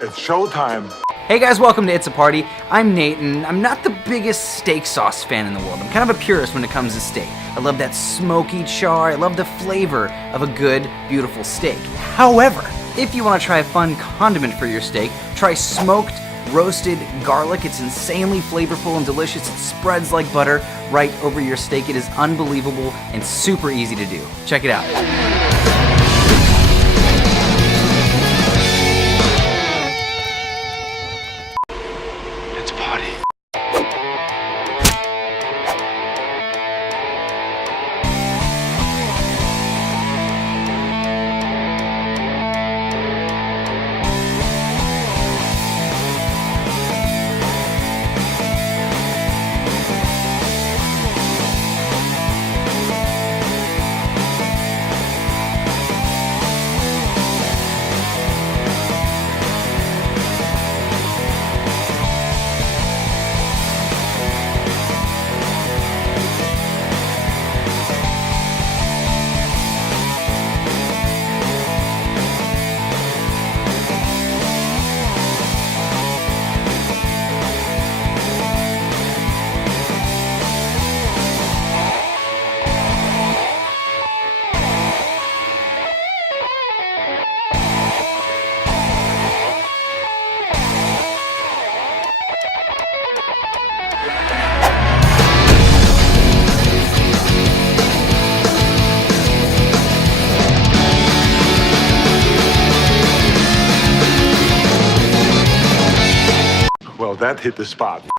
It's showtime. Hey guys, welcome to It's a Party. I'm Nate, and I'm not the biggest steak sauce fan in the world. I'm kind of a purist when it comes to steak. I love that smoky char. I love the flavor of a good, beautiful steak. However, if you want to try a fun condiment for your steak, try smoked roasted garlic. It's insanely flavorful and delicious. It spreads like butter right over your steak. It is unbelievable and super easy to do. Check it out. It's a party. Well, that hit the spot.